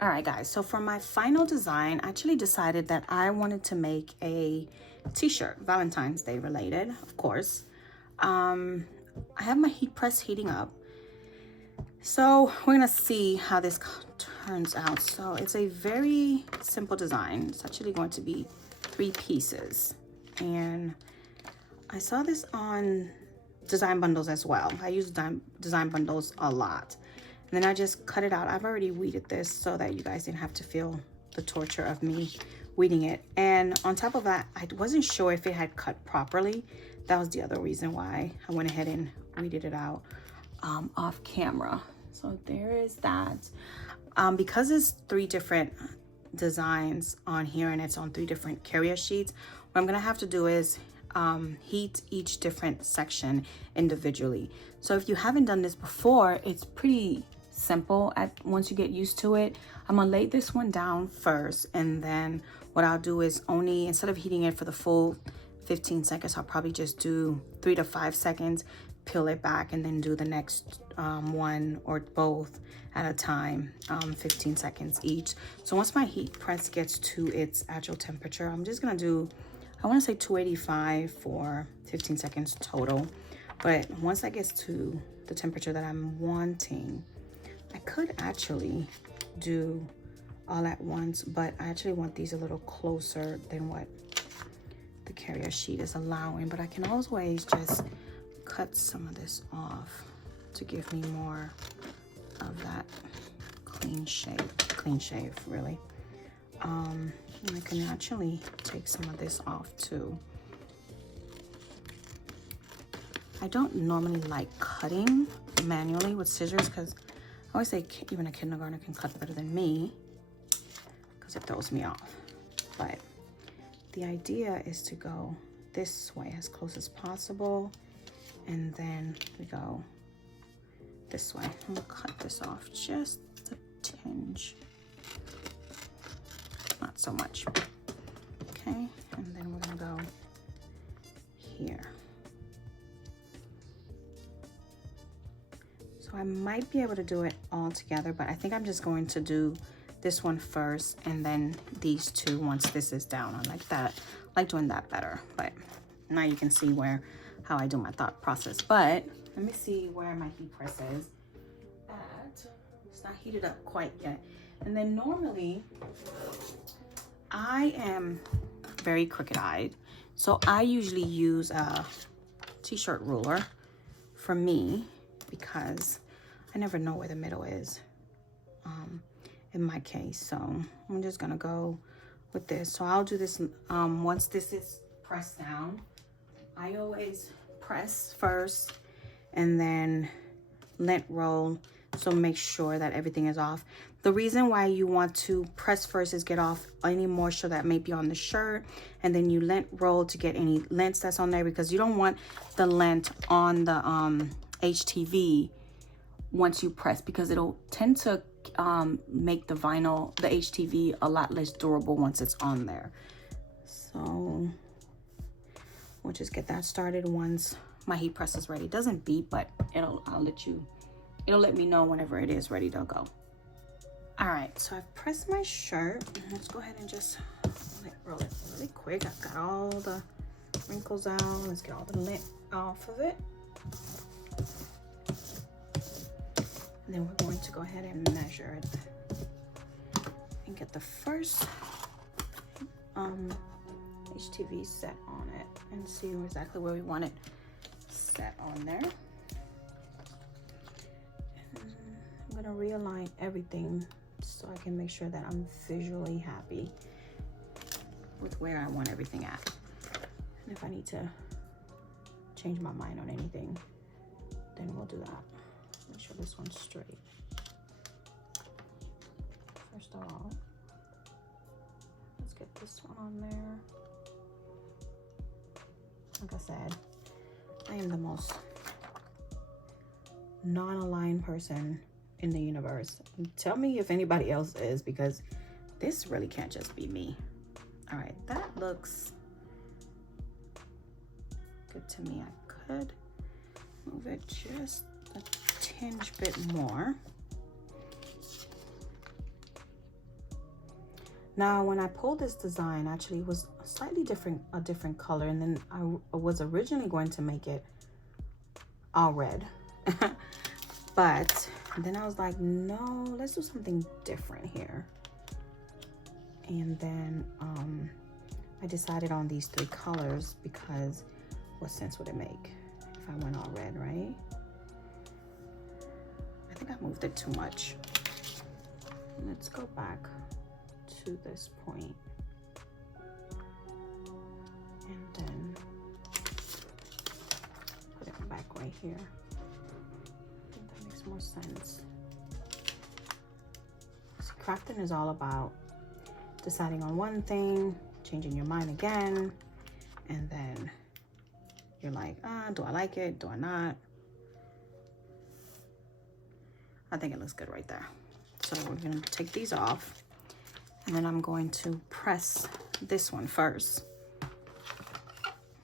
All right, guys, so for my final design, I actually decided that I wanted to make a t-shirt, Valentine's Day related, of course. I have my heat press heating up. So we're gonna see how this turns out. So it's a very simple design. It's actually going to be 3 pieces. And I saw this on design bundles as well. I use design bundles a lot. And then I just cut it out. I've already weeded this so that you guys didn't have to feel the torture of me weeding it. And on top of that, I wasn't sure if it had cut properly. That was the other reason why I went ahead and weeded it out off camera. So there is that. Because it's 3 different designs on here and it's on 3 different carrier sheets, what I'm gonna have to do is heat each different section individually. So if you haven't done this before, it's pretty simple once you get used to it. I'm gonna lay this one down first, and then what I'll do is only, instead of heating it for the full 15 seconds, I'll probably just do 3 to 5 seconds, peel it back, and then do the next one or both at a time, 15 seconds each. So once my heat press gets to its actual temperature, I'm just gonna do, I want to say 285 for 15 seconds total. But once that gets to the temperature that I'm wanting, I could actually do all at once, but I actually want these a little closer than what the carrier sheet is allowing. But I can always just cut some of this off to give me more of that clean shave really. And I can actually take some of this off too. I don't normally like cutting manually with scissors because I always say even a kindergartner can cut better than me because it throws me off. But the idea is to go this way as close as possible, and then we go this way. I'm gonna cut this off just a tinge. Not so much. Okay, and then we're gonna go here. So I might be able to do it all together, but I think I'm just going to do this one first and then these 2 once this is down. I like that. I like doing that better, but now you can see how I do my thought process. But let me see where my heat press is at. It's not heated up quite yet. And then normally I am very crooked-eyed, so I usually use a t-shirt ruler for me because I never know where the middle is in my case. So I'm just gonna go with this. So I'll do this once this is pressed down. I always press first and then lint roll, so make sure that everything is off. The reason why you want to press first is get off any moisture that may be on the shirt, and then you lint roll to get any lint that's on there, because you don't want the lint on the HTV once you press, because it'll tend to make the vinyl, the HTV, a lot less durable once it's on there. So we'll just get that started once my heat press is ready. It doesn't beep, but it'll let me know whenever it is ready to go. All right, so I've pressed my shirt. Let's go ahead and just roll it really quick. I've got all the wrinkles out. Let's get all the lint off of it. And then we're going to go ahead and measure it and get the first HTV set on it and see exactly where we want it set on there. And I'm gonna realign everything so I can make sure that I'm visually happy with where I want everything at. And if I need to change my mind on anything, then we'll do that. Make sure this one's straight. First of all, let's get this one on there. Like I said, I am the most non-aligned person in the universe. Tell me if anybody else is, because this really can't just be me. All right, that looks good to me. I could move it just a tinge bit more. Now, when I pulled this design, actually it was slightly different, a different color. And then I was originally going to make it all red. But then I was like, no, let's do something different here. And then I decided on these 3 colors because what sense would it make if I went all red, right? I think I moved it too much. Let's go back to this point. And then put it back right here. I think that makes more sense. So crafting is all about deciding on one thing, changing your mind again, and then you're like, do I like it? Do I not? I think it looks good right there. So we're gonna take these off, and then I'm going to press this one first.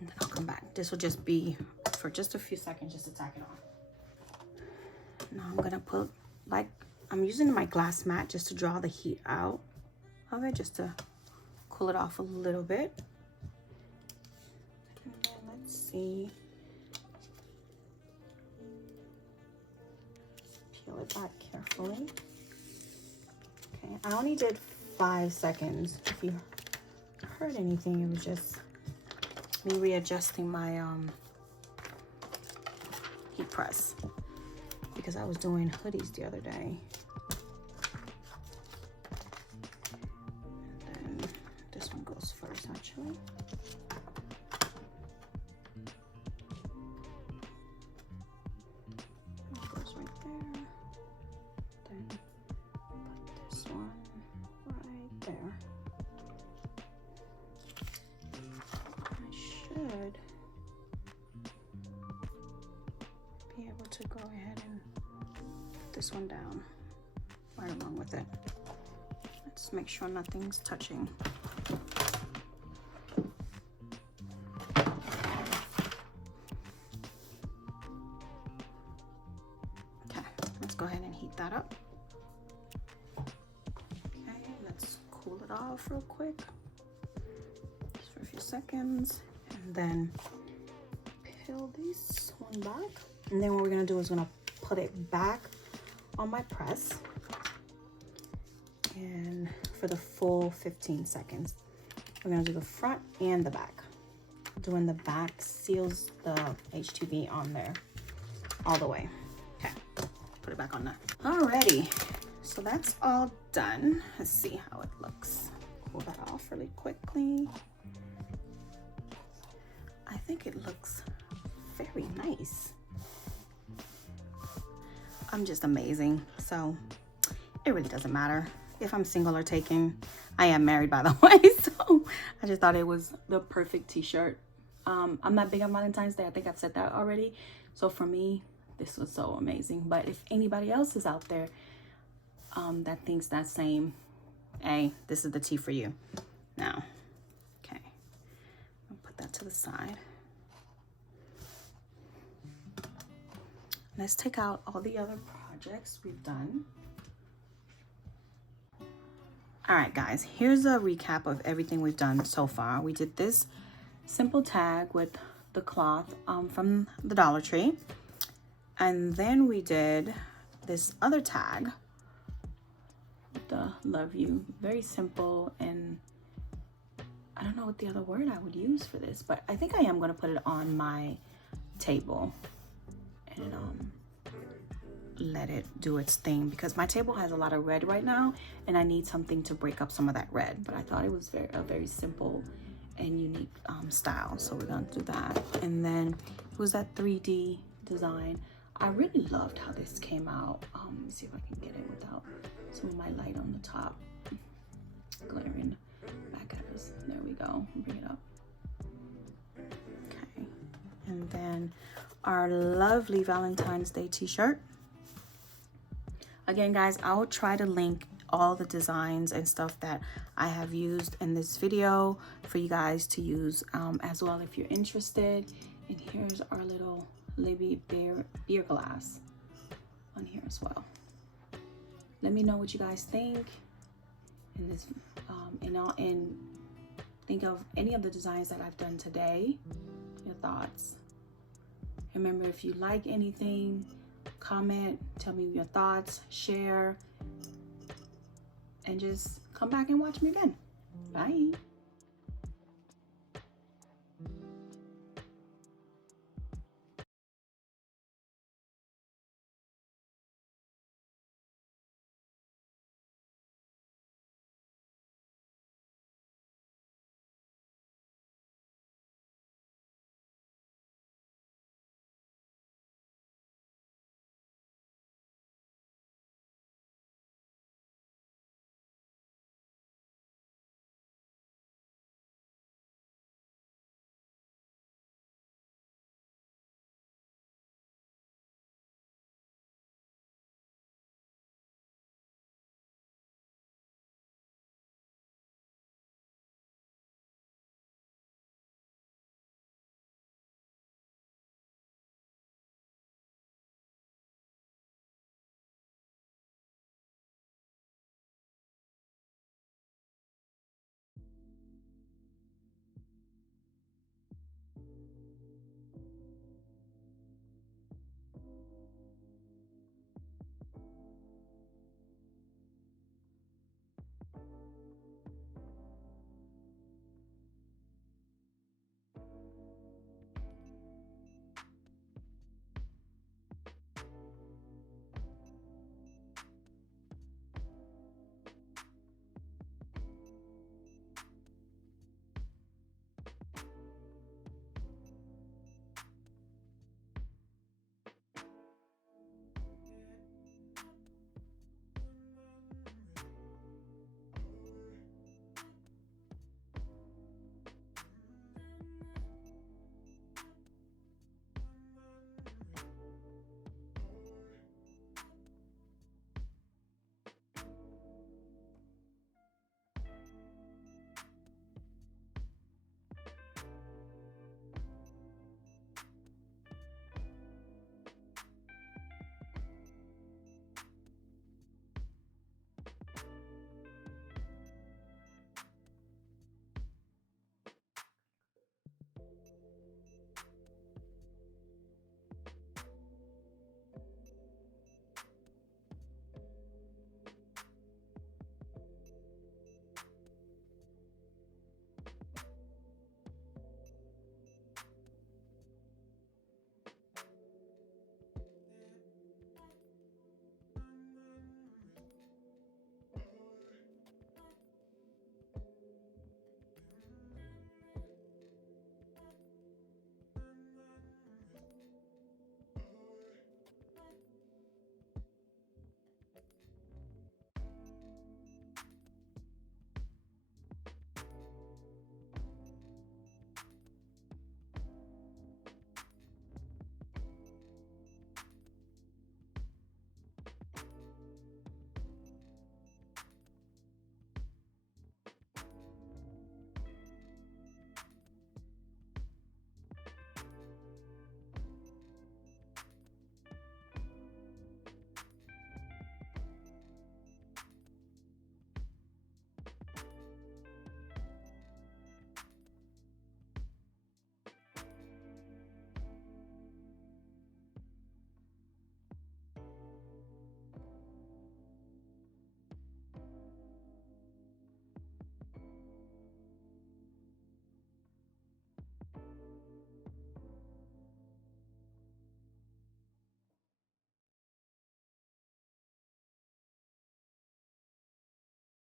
And then I'll come back. This will just be for just a few seconds, just to tack it on. Now I'm gonna put, like, I'm using my glass mat just to draw the heat out of it, just to cool it off a little bit. And then let's see. Peel it back carefully. Okay, I only did 5 seconds. If you heard anything, it was just me readjusting my heat press because I was doing hoodies the other day. And then this one goes first, actually. It goes right there. Then put this one right there. I should be able to go ahead and put this one down right along with it. Let's make sure nothing's touching. Okay, let's go ahead and heat that up. Okay, let's cool it off real quick, just for a few seconds, and then peel this one back. And then what we're gonna do is gonna put it back on my press, and for the full 15 seconds. We're gonna do the front and the back. Doing the back seals the HTV on there all the way. Okay, put it back on there. Alrighty, so that's all done. Let's see how it looks. Pull that off really quickly. I think it looks very nice. I'm just amazing, so it really doesn't matter if I'm single or taken. I am married, by the way, so I just thought it was the perfect t-shirt. I'm not big on Valentine's Day. I think I've said that already. So for me, this was so amazing. But if anybody else is out there that thinks that same, hey, this is the tea for you. Now, okay, I'll put that to the side. Let's take out all the other projects we've done. All right, guys, here's a recap of everything we've done so far. We did this simple tag with the cloth from the Dollar Tree. And then we did this other tag, the love you, very simple. And I don't know what the other word I would use for this, but I think I am gonna put it on my table and let it do its thing, because my table has a lot of red right now and I need something to break up some of that red. But I thought it was a very simple and unique style, so we're gonna do that. And then it was that 3D design. I really loved how this came out. Let me see if I can get it without some of my light on the top glaring back at us. There we go. Bring it up. Okay, and then our lovely Valentine's Day t-shirt. Again, guys, I will try to link all the designs and stuff that I have used in this video for you guys to use as well if you're interested. And here's our little Libby beer glass on here as well. Let me know what you guys think in this and think of any of the designs that I've done today, your thoughts. Remember, if you like anything, comment, tell me your thoughts, share, and just come back and watch me again. Bye.